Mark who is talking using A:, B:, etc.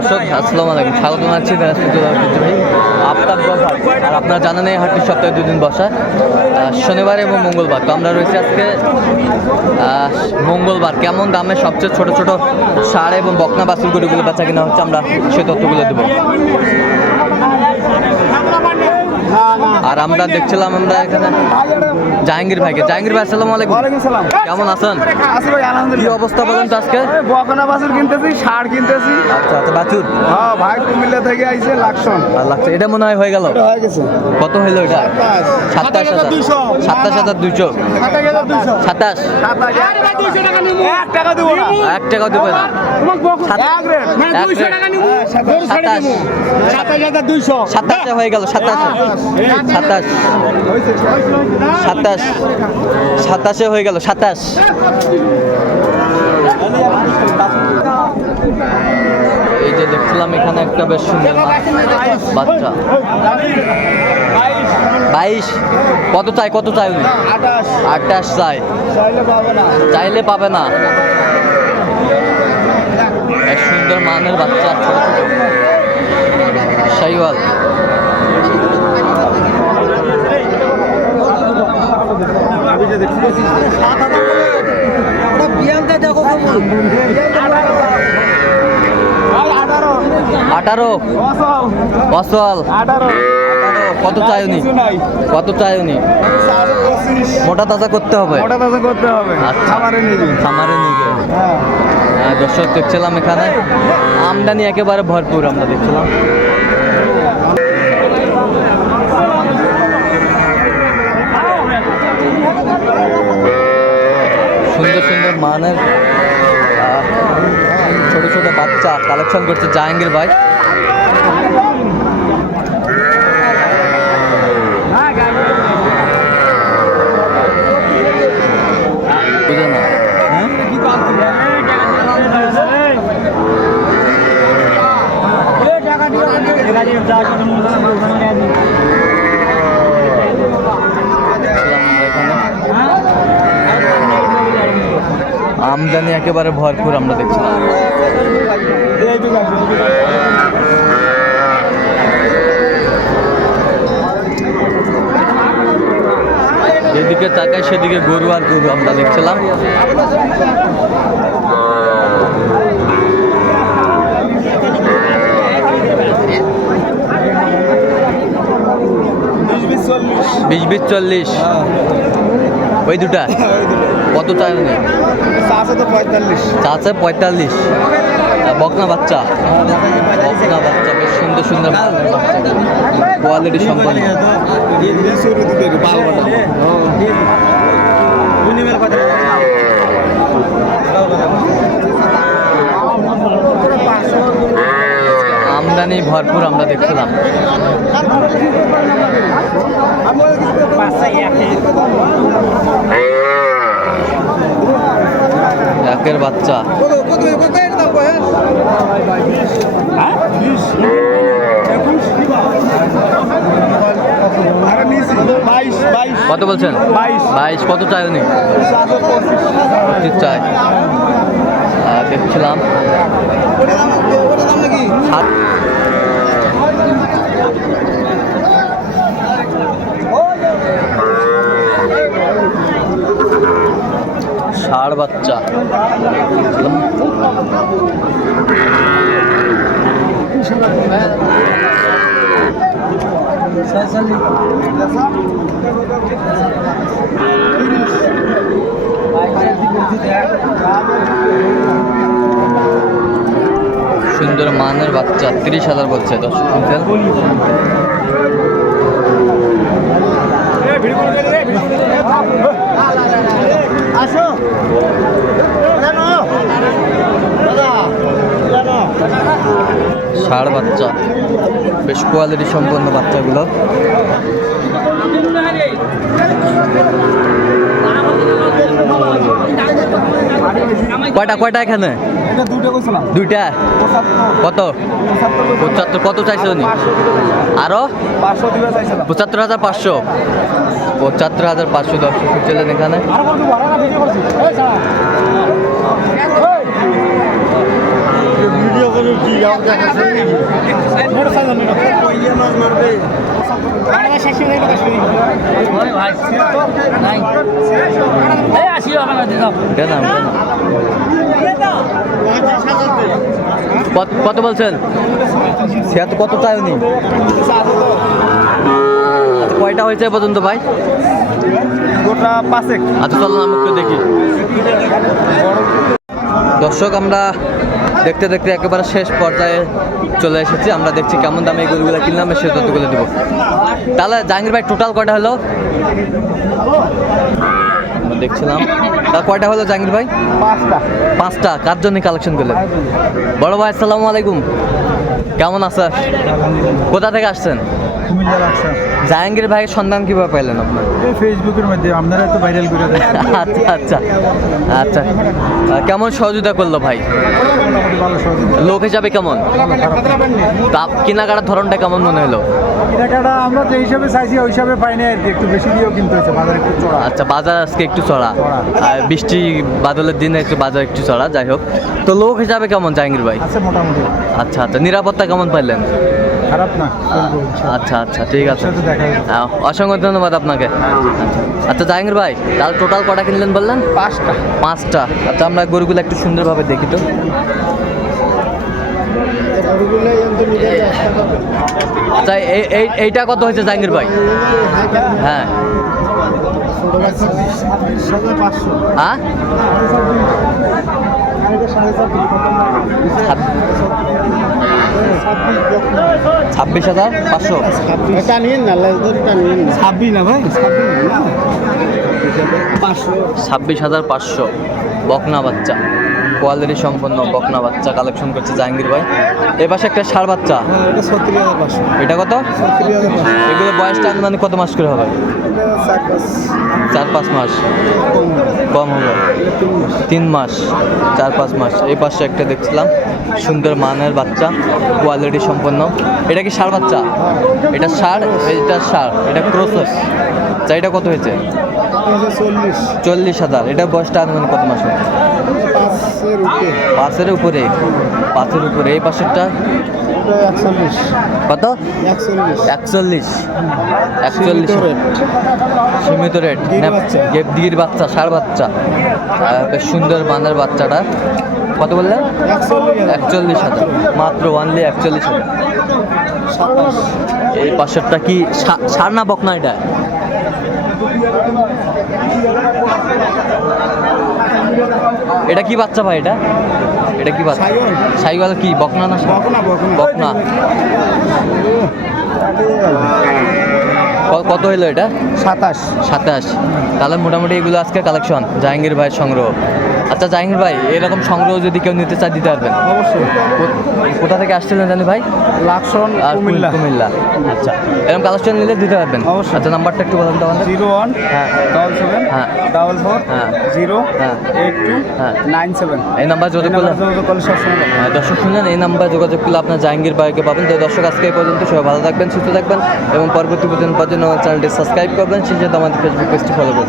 A: দর্শক, আসসালামু আলাইকুম। স্বাগত জানাচ্ছি ঐতিহ্যবাহী আফতাব বাজার আর আপনারা জানেন এই হাটটি সপ্তাহে দুদিন বসা। শনিবার এবং মঙ্গলবার। তো আমরা রয়েছি আজকে মঙ্গলবার। কেমন দামে সবচেয়ে ছোট ছোট সার এবং বকনা বাসুর গরুগুলো বেচা কিনা হচ্ছে আমরা সে তথ্যগুলো দেবো। আর আমরা দেখছিলাম আমরা এখানে জাহাঙ্গীর ভাইকে। জাহাঙ্গীর ভাই আসসালামু আলাইকুম।
B: ওয়ালাইকুম সালাম।
A: কেমন আছেন?
B: আছি ভাই
A: কি অবস্থা বলেন তো আজকে?
B: বকনা বাছুর কিনতেছি সার কিনতেছি।
A: আচ্ছা আচ্ছা বাছুর?
B: হ্যাঁ ভাই কুমিল্লা থেকে আইছে লাকশন
A: আর লাগছে এটা মনে হয় হয়ে গেল?
B: এটা হয়ে গেছে।
A: কত হইল এটা? সাতাশ। হাজার। সাতাশ হাজার দুইশো। সাতাশ
B: এক টাকা দিব না।
A: এক টাকা দেবে না। সাত-
B: এক রেট
A: এক রেট। সাতাশ। সাতাশে। হয়ে গেল সাতাশে। সাতাশ। সাতাশ। সাতাশে হয়ে গেল, সাতাশ। এই যে দেখছিলাম এখানে একটা বেশ সুন্দর বাচ্চা। বাইশ। কত চাই কত চাই উনি? আটাশ চাই
B: চাইলে পাবে না।
A: সুন্দর মানের বাচ্চা শাইওয়াল
B: আঠারো। অসল
A: কত চাই উনি? কত চাই উনি? মোটা তাজা করতে হবে।
B: মোটা তাজা করতে হবে।
A: আচ্ছা।
B: খাবারে
A: খামারে নিয়ে
B: হ্যাঁ।
A: হ্যাঁ, দর্শক দেখছিলাম এখানে। আমদানি একেবারে ভরপুর আমরা দেখছিলাম সুন্দর সুন্দর মানের ছোট ছোট বাচ্চা কালেকশন করছে জাহাঙ্গীর ভাই বুঝে না দেখছিলাম আমরা এখানে আমদানি একেবারে ভরপুর আমরা দেখছিলাম যেদিকে তাকাই সেদিকে গরু আর গরু আমরা দেখছিলাম। বিশ বিশ চল্লিশ। ওই দুটা। কত চাই
B: তো পঁয়তাল্লিশ।
A: চাচ্ছে পঁয়তাল্লিশ। বকনা বাচ্চা। বকনা বাচ্চা বেশ সুন্দর সুন্দর। কোয়ালিটি সম্পন্ন। আমদানি ভরপুর আমরা দেখছিলাম। একের বাচ্চা। কত বলছেন?
B: বাইশ।
A: কত চাই উনি? চাই দেখছিলাম। সুন্দর মানের বাচ্চা তিরিশ হাজার বলছে দশ শুনছেন বেশ কোয়ালিটি সম্পন্ন বাচ্চাগুলো। কয়টা কয়টা এখানে? দুইটা কত?
B: পঁচাত্তর
A: কত চাইছে উনি?
B: আরও?
A: পঁচাত্তর হাজার পাঁচশো। পঁচাত্তর হাজার পাঁচশো দশ চলেন এখানে।
B: ভিডিও
C: করে কি
A: কেন কত কত বলছেন? সে তো কত চাই উনি? কয়টা হয়েছে এ পর্যন্ত ভাই?
B: গোটা পাঁচেক।
A: আচ্ছা চলো আমি একটু দেখি। দর্শক আমরা দেখতে দেখতে একেবারে শেষ পর্যায়ে চলে এসেছি। আমরা দেখছি কেমন দামে এই গরুগুলো কিনলাম সে ততগুলো দেবো। তাহলে জাহাঙ্গীর ভাই টোটাল কটা হলো? দেখছিলাম। তা কয়টা হলো জাহাঙ্গীর ভাই?
B: পাঁচটা।
A: পাঁচটা। কার জন্য কালেকশন করলেন? বড় ভাই আসসালামু আলাইকুম। কেমন আছেন কোথা থেকে আসছেন? জাহাঙ্গীর ভাইয়ের সন্ধান কীভাবে পাইলেন আপনার?
B: ফেসবুকের মধ্যে আপনারা তো ভাইরাল করে দেন।
A: আচ্ছা আচ্ছা আচ্ছা। কেমন সহযোগিতা করল ভাই? লোক হিসাবে কেমন? কেনাকাটার ধরনটা কেমন মনে হলো?
B: টাকাটা আমরা যে হিসাবে চাইছি ওই হিসাবে পাইনি আর কি। একটু বেশি দিয়েও কিনতে হচ্ছে বাজার একটু চড়া।
A: আচ্ছা বাজার আজকে একটু চড়া। আর বৃষ্টি বাদলের দিনে একটু বাজার একটু চড়া যাই হোক। তো লোক হিসাবে কেমন জাহাঙ্গীর ভাই?
B: আছে মোটামুটি।
A: আচ্ছা আচ্ছা। নিরাপত্তা কেমন পাইলেন?
B: খারাপ না
A: আচ্ছা আচ্ছা ঠিক আছে। হ্যাঁ, অসংখ্য ধন্যবাদ আপনাকে আচ্ছা জাহাঙ্গীর ভাই তাহলে টোটাল কটা কিনলেন বললেন
B: পাঁচটা
A: পাঁচটা আচ্ছা আমরা গরুগুলো একটু সুন্দরভাবে দেখি তো আচ্ছা এই- এই এইটা কত হয়েছে জাহাঙ্গীর ভাই হ্যাঁ হ্যাঁ ছাব্বিশ হাজার পাঁচশো।
B: ছাব্বিশ না ভাই?
A: ছাব্বিশ হাজার পাঁচশো। বকনা বাচ্চা। কোয়ালিটি সম্পন্ন বকনা বাচ্চা কালেকশন করছে জাহাঙ্গীর ভাই। এ পাশে একটা সার বাচ্চা।
B: এটা পাঁচশো।
A: এটা কত? এগুলো বয়সটা মানে কত মাস করে হবে? চার পাঁচ। মাস। কম হবে। তিন মাস। চার পাঁচ মাস। এই পাশে একটা দেখছিলাম। সুন্দর মানের বাচ্চা। কোয়ালিটি সম্পন্ন। এটা কি সার বাচ্চা? এটা সার? এটা সার। এটা ক্রোসেস। এটা কত হয়েছে?
B: চল্লিশ।
A: হাজার। এটা বয়সটা আনুমান কত মাস হবে?
B: পাঁচের উপরে।
A: পাঁচের উপরে? এই পাশেরটা কত?
B: একচল্লিশ।
A: একচল্লিশ।
B: সীমিত
A: রেট।
B: গির বাচ্চা।
A: গির বাচ্চা বেশ সুন্দর বাঁধের বাচ্চাটা। কত বললেন
B: একচল্লিশ
A: হাজার। মাত্র ওয়ানলি একচল্লিশ হাজার। এই পাশেরটা কি সা- ষাড় না বকনা এটা? এটা কি বাচ্চা ভাই এটা এটা কি বাচ্চা
B: সাইওয়াল।
A: কি বকনা না?
B: বকনা, বকনা।
A: কত হইল এটা?
B: সাতাশ।
A: সাতাশ। তাহলে মোটামুটি এগুলো আজকে কালেকশন জাহাঙ্গীর ভাইয়ের সংগ্রহ। আচ্ছা জাহাঙ্গীর ভাই এরকম সংগ্রহ যদি কেউ নিতে চায় দিতে পারবেন?
B: অবশ্যই।
A: কোথা থেকে আসছিলেন জানি ভাই?
B: লাকসন
A: আর
B: কুমিল্লা।
A: কুমিল্লা। আচ্ছা এরকম কালেকশন নিলে দিতে পারবেন?
B: অবশ্যই।
A: আচ্ছা নাম্বারটা একটু বলেন তো আমাদের।
B: জিরো ওয়ান
A: হ্যাঁ।
B: ডবল সেভেন
A: হ্যাঁ।
B: ডবল ফোর
A: হ্যাঁ।
B: জিরো
A: হ্যাঁ।
B: এইট টু
A: হ্যাঁ।
B: Nine seven.
A: এই নাম্বার যোগাযোগ করলে হ্যাঁ, দর্শক শুনলেন এই নাম্বার যোগাযোগ করলে আপনার জাহাঙ্গীর ভাইকে পাবেন। তো দর্শক আজকে এই পর্যন্ত সবাই ভালো থাকবেন সুস্থ থাকবেন এবং পরবর্তী পর্যন্ত আমার চ্যানেলটি সাবস্ক্রাইব করবেন সেই সাথে আমাদের ফেসবুক পেজটি ফলো করবেন।